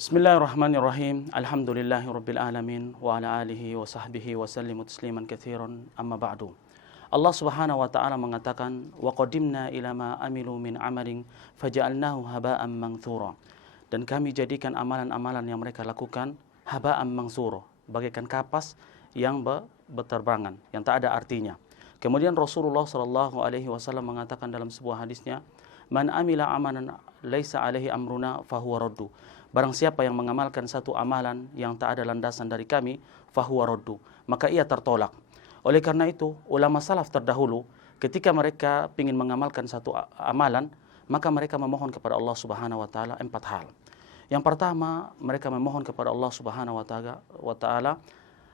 Bismillahirrahmanirrahim. Alhamdulillahirabbil alamin wa ala alihi wa sahbihi wa sallimu tasliman katsiran amma ba'du. Allah Subhanahu wa taala mengatakan wa qadimna ila ma amilu min amalin faja'alnahu haba'an mantsura. Dan kami jadikan amalan-amalan yang mereka lakukan haba'an mantsura, bagaikan kapas yang berterbangan, yang tak ada artinya. Kemudian Rasulullah sallallahu alaihi wasallam mengatakan dalam sebuah hadisnya, "Man amila amalan laisa alaihi amruna fahuwa raddu." Barang siapa yang mengamalkan satu amalan yang tak ada landasan dari kami, fahuwa raddu, maka ia tertolak. Oleh karena itu, ulama salaf terdahulu ketika mereka ingin mengamalkan satu amalan, maka mereka memohon kepada Allah Subhanahu wa taala 4 hal. Yang pertama, mereka memohon kepada Allah Subhanahu wa taala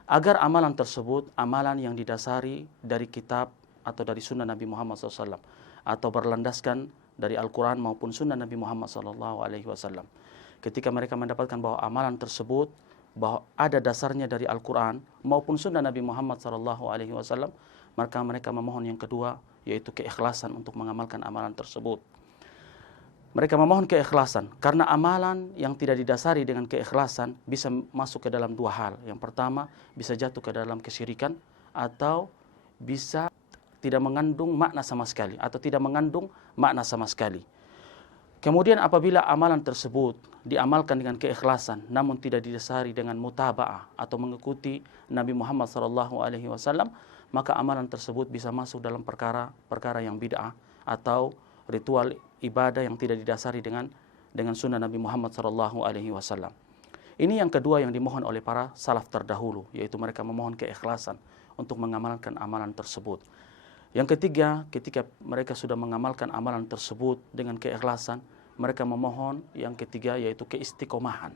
agar amalan tersebut amalan yang didasari dari kitab atau dari sunnah Nabi Muhammad SAW, atau berlandaskan dari Al-Quran maupun sunnah Nabi Muhammad SAW. Ketika mereka mendapatkan bahwa amalan tersebut bahwa ada dasarnya dari Al-Quran maupun sunnah Nabi Muhammad SAW, maka mereka memohon yang kedua, yaitu keikhlasan untuk mengamalkan amalan tersebut. Mereka memohon keikhlasan karena amalan yang tidak didasari dengan keikhlasan bisa masuk ke dalam 2 hal. Yang pertama, bisa jatuh ke dalam kesyirikan, atau bisa tidak mengandung makna sama sekali, atau tidak mengandung makna sama sekali. Kemudian apabila amalan tersebut diamalkan dengan keikhlasan namun tidak didasari dengan mutaba'ah atau mengikuti Nabi Muhammad SAW, maka amalan tersebut bisa masuk dalam perkara yang bid'ah atau ritual ibadah yang tidak didasari dengan sunnah Nabi Muhammad SAW. Ini yang kedua yang dimohon oleh para salaf terdahulu, yaitu mereka memohon keikhlasan untuk mengamalkan amalan tersebut. Yang ketiga, ketika mereka sudah mengamalkan amalan tersebut dengan keikhlasan, mereka memohon yang ketiga, yaitu keistiqomahan.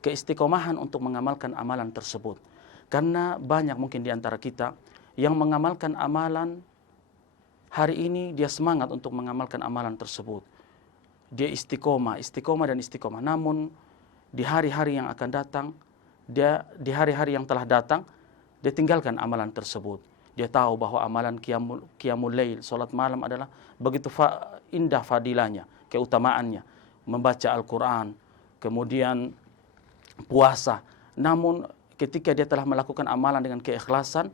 Keistiqomahan untuk mengamalkan amalan tersebut. Karena banyak mungkin di antara kita yang mengamalkan amalan hari ini, dia semangat untuk mengamalkan amalan tersebut. Dia istiqomah dan istiqomah. Namun di hari-hari yang akan datang, di hari-hari yang telah datang, dia tinggalkan amalan tersebut. Dia tahu bahwa amalan qiyamul lail, salat malam adalah begitu indah fadilahnya, keutamaannya. Membaca Al-Quran, kemudian puasa. Namun ketika dia telah melakukan amalan dengan keikhlasan,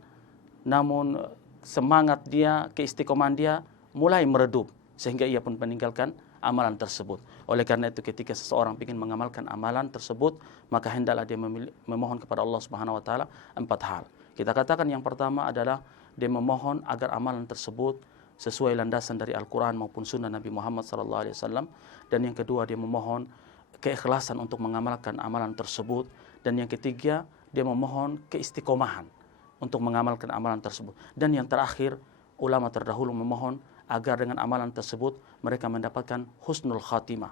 namun semangat dia, keistiqomahan dia mulai meredup, sehingga ia pun meninggalkan amalan tersebut. Oleh karena itu, ketika seseorang ingin mengamalkan amalan tersebut, maka hendaklah dia memohon kepada Allah Subhanahu wa taala 4 hal. Kita katakan yang pertama adalah dia memohon agar amalan tersebut sesuai landasan dari Al-Quran maupun sunnah Nabi Muhammad SAW. Dan yang kedua, dia memohon keikhlasan untuk mengamalkan amalan tersebut. Dan yang ketiga, dia memohon keistiqomahan untuk mengamalkan amalan tersebut. Dan yang terakhir, ulama terdahulu memohon agar dengan amalan tersebut mereka mendapatkan husnul khatimah.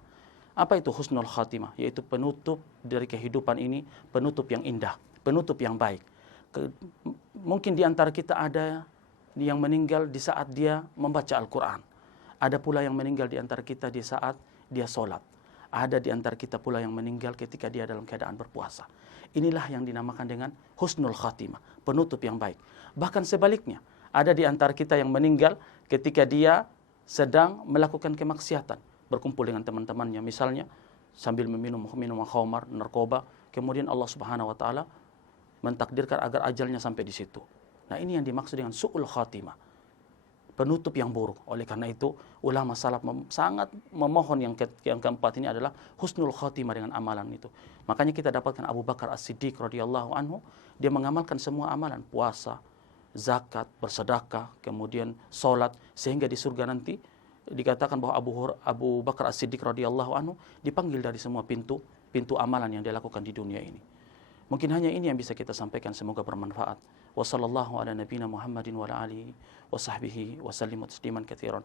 Apa itu husnul khatimah? Yaitu penutup dari kehidupan ini, penutup yang indah, penutup yang baik. Mungkin di antara kita ada yang meninggal di saat dia membaca Al-Quran. Ada pula yang meninggal di antara kita di saat dia sholat. Ada di antara kita pula yang meninggal ketika dia dalam keadaan berpuasa. Inilah yang dinamakan dengan husnul khatimah, penutup yang baik. Bahkan sebaliknya, ada di antara kita yang meninggal ketika dia sedang melakukan kemaksiatan, berkumpul dengan teman-temannya, misalnya sambil meminum khamar, narkoba, kemudian Allah Subhanahu wa taala mentakdirkan agar ajalnya sampai di situ. Nah, ini yang dimaksud dengan su'ul khatimah, penutup yang buruk. Oleh karena itu, ulama salaf sangat memohon yang keempat ini adalah husnul khatimah dengan amalan itu. Makanya kita dapatkan Abu Bakar As-Siddiq radhiyallahu anhu, dia mengamalkan semua amalan, puasa, zakat, bersedekah, kemudian salat, sehingga di surga nanti dikatakan bahwa Abu Bakar As-Siddiq radhiyallahu anhu dipanggil dari semua pintu amalan yang dia lakukan di dunia ini. Mungkin hanya ini yang bisa kita sampaikan, semoga bermanfaat. Wassallallahu ala nabiyina Muhammadin wa ala alihi wa sahbihi wa sallimu tasliman katsiran.